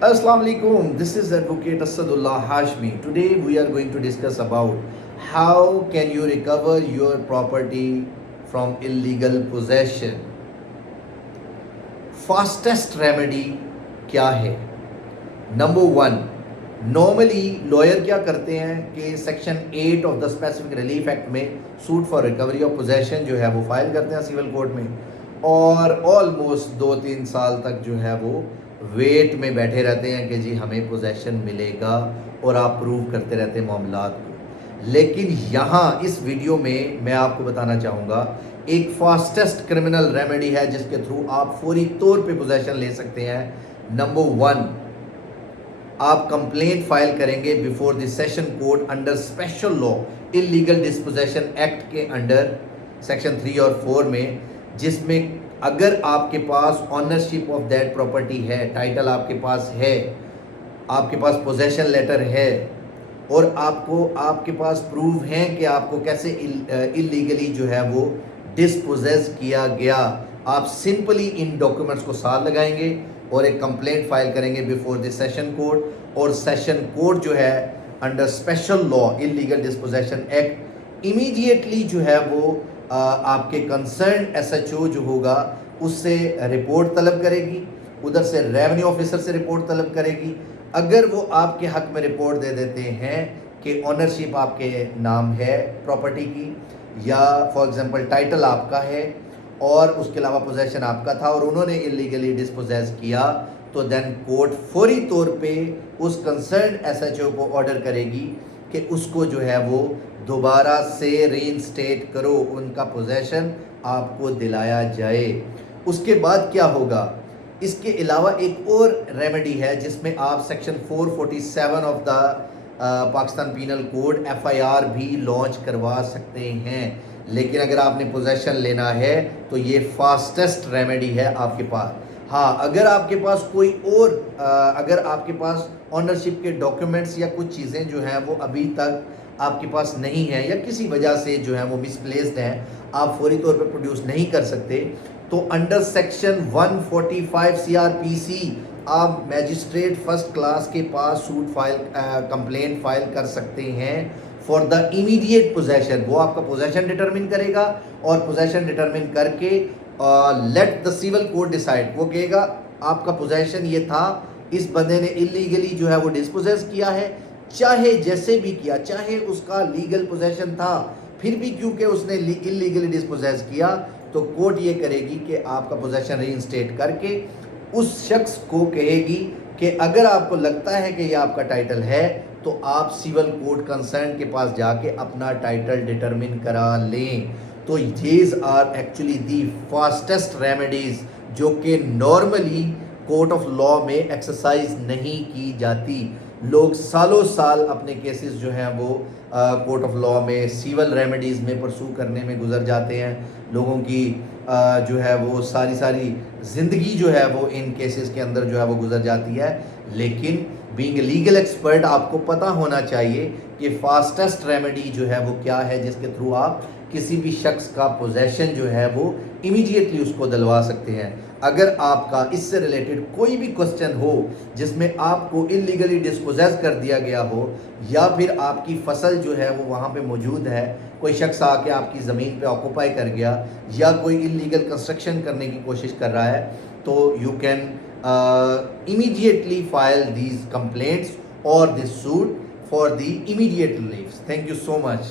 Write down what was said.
Assalamu alaikum. This is Advocate Asadullah Hashmi. Today we are going to discuss about how can you recover your property from illegal possession. Fastest remedy क्या है? Number one, normally lawyer क्या करते हैं कि section 8 of the specific relief act में suit for recovery of possession जो है वो फाइल करते हैं सिविल कोर्ट में, और ऑलमोस्ट 2-3 साल तक जो है वो वेट में बैठे रहते हैं कि जी हमें पोजेशन मिलेगा, और आप प्रूव करते रहते हैं मामलात को। लेकिन यहाँ इस वीडियो में मैं आपको बताना चाहूँगा एक फास्टेस्ट क्रिमिनल रेमेडी है जिसके थ्रू आप फौरी तौर पे पोजेशन ले सकते हैं। नंबर वन, आप कंप्लेंट फाइल करेंगे before the session court under special law illegal disposition act के अंडर सेक्शन 3 और 4 में, जिसमें अगर आपके पास ऑनरशिप ऑफ दैट प्रॉपर्टी है, टाइटल आपके पास है, आपके पास पोजेशन लेटर है, और आपको आपके पास प्रूफ है कि आपको कैसे इलीगली जो है वो डिस्पोजेस किया गया, आप सिंपली इन डॉक्यूमेंट्स को साथ लगाएंगे और एक कंप्लेंट फाइल करेंगे बिफोर द सेशन कोर्ट, और सेशन कोर्ट जो है under special law illegal disposition act immediately जो है वो आपके कंसर्न एसएचओ जो होगा उससे रिपोर्ट तलब करेगी, उधर से रेवेन्यू ऑफिसर से रिपोर्ट तलब करेगी। अगर वो आपके हक में रिपोर्ट दे देते हैं कि ऑनरशिप आपके नाम है प्रॉपर्टी की, या फॉर एग्जांपल टाइटल आपका है और उसके अलावा पोजेशन आपका था और उन्होंने इलीगली डिस्पोजेस किया, तो देन कोर्ट फौरी तौर पे उस कंसर्न एसएचओ को ऑर्डर करेगी कि उसको जो है वो दोबारा से रीइंस्टेट करो, उनका पोजेशन आपको दिलाया जाए। उसके बाद क्या होगा, इसके अलावा एक और रेमेडी है जिसमें आप section 447 of the Pakistan penal code FIR भी लॉन्च करवा सकते हैं। लेकिन अगर आपने पोजेशन लेना है तो ये फास्टेस्ट रेमेडी है आपके पास। हाँ, अगर आपके पास कोई और अगर आपके पास ऑनरशिप के डॉक्यूमेंट्स या कुछ चीज़ें जो हैं वो अभी तक आपके पास नहीं है या किसी वजह से जो है वो मिसप्लेस्ड हैं, आप फौरी तौर पर प्रोड्यूस नहीं कर सकते, तो अंडर सेक्शन 145 सीआरपीसी आप मैजिस्ट्रेट फर्स्ट क्लास के पास सूट फाइल कंप्लेंट फाइल कर सकते हैं फॉर द इमीडिएट पोजेशन। वो आपका पोजेशन डिटरमिन करेगा और पोजेशन डिटरमिन करके let the civil court decide. वो कहेगा आपका पोजेशन ये था, इस बंदे ने इलीगली जो है वो डिस्पोजेस किया है, चाहे जैसे भी किया, चाहे उसका लीगल पोजेशन था, फिर भी क्योंकि उसने इलीगली डिस्पोजेस किया, तो कोर्ट ये करेगी कि आपका पोजेशन रीइंस्टेट करके उस शख्स को कहेगी कि अगर आपको लगता है कि ये आपका टाइटल है तो आप सिविल कोर्ट कंसर्न के पास जाके अपना टाइटल डिटरमिन करा लें। तो these are actually the fastest remedies जो कि नॉर्मली कोर्ट ऑफ लॉ में एक्सरसाइज नहीं की जाती। लोग सालों साल अपने केसेस जो हैं वो कोर्ट ऑफ लॉ में सिविल रेमेडीज़ में परसू करने में गुजर जाते हैं। लोगों की जो है वो सारी ज़िंदगी जो है वो इन केसेस के अंदर जो है वो गुजर जाती है। लेकिन बीइंग लीगल एक्सपर्ट आपको पता होना चाहिए कि फास्टेस्ट रेमेडी जो है वो क्या है जिसके थ्रू आप किसी भी शख्स का पोजेशन जो है वो इमीडिएटली उसको दिलवा सकते हैं। अगर आपका इससे रिलेटेड कोई भी क्वेश्चन हो जिसमें आपको इलीगली डिस्पोजेस कर दिया गया हो, या फिर आपकी फसल जो है वो वहाँ पे मौजूद है, कोई शख्स आके आपकी ज़मीन पे ऑक्यूपाई कर गया, या कोई इलीगल कंस्ट्रक्शन करने की कोशिश कर रहा है, तो you can immediately file these complaints or this suit for the immediate relief. Thank you so much.